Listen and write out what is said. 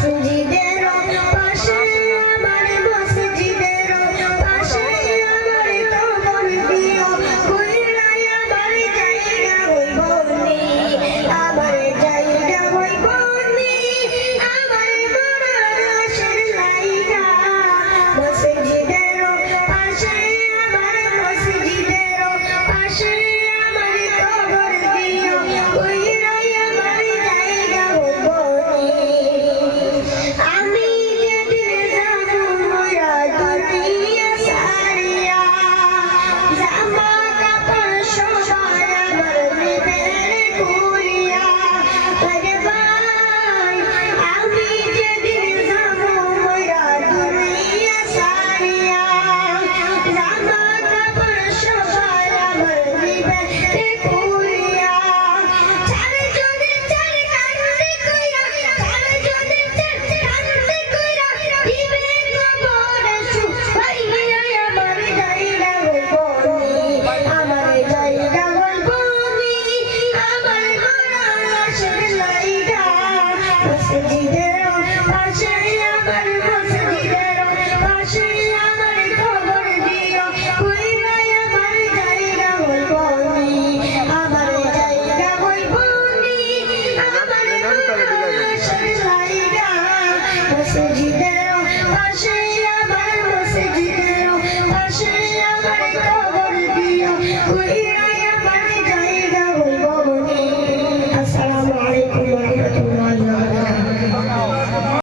fugir de